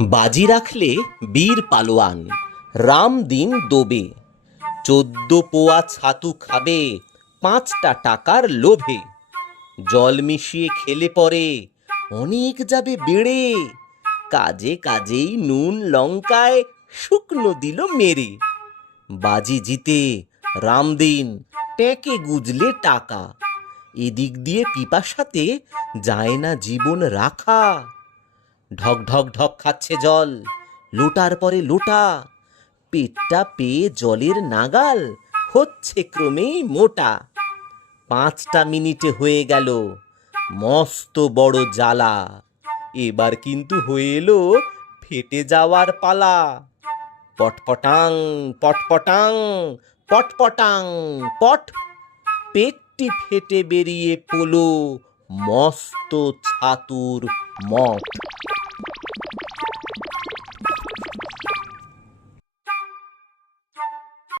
বাজি রাখলে বীর পালোয়ান, রাম দিন দোবে। চোদ্দ পোয়া ছাতু খাবে, পাঁচটা টাকার লোভে। জল মিশিয়ে খেলে পরে, অনেক যাবে বেড়ে। কাজে কাজেই নুন লঙ্কায় শুকনো দিল মেরে। বাজি জিতে রামদিন ট্যাঁকে গুজলে টাকা। এদিক দিয়ে পিপাসাতে যায় না জীবন রাখা। ঢক ঢক ঢক খাচ্ছে জল। লোটার পরে লোটা। পেটটা পেয়ে জলের নাগাল হচ্ছে ক্রমেই মোটা। পাঁচটা মিনিটে হয়ে গেল। মস্ত বড় জ্বালা। এবার কিন্তু হয়ে এলো ফেটে যাওয়ার পালা। পটপটাং পটপটাং পটপটাং, পট। পেটটি ফেটে বেরিয়ে পোলো মস্ত ছাতুর মঠ।